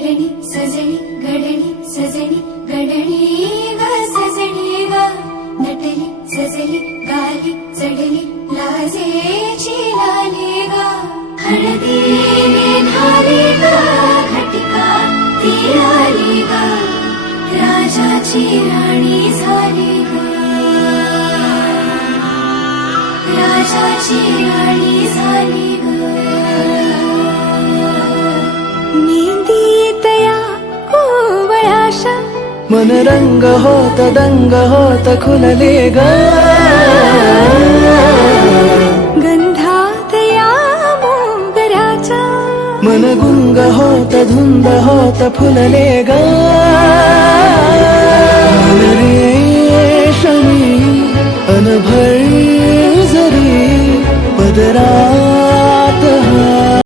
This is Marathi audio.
घडणी सजणी घडणी सजणी घडणी ग सजणी ग नटली सजली गाली चढली लाजेची लाली ग हळदीने न्हाली ग घटिका ती आली ग राजाची राणी झाली ग राजाची राणी झाली ग मेहंदी तया कोवळाशा मन रंग होत दंग होत खुलले ग गंधात या मोगऱ्याचा मन गुंग होत धुंद होत फुलले ग मन रेशमी अनभर जरी पदरा